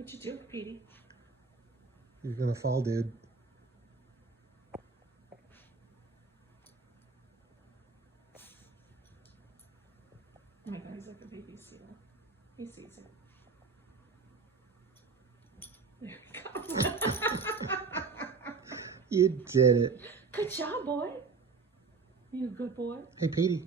What'd you do, Petey? You're gonna fall, dude. Oh my god, he's like a baby seal. He sees it. There we go. You did it. Good job, boy. You a good boy. Hey, Petey.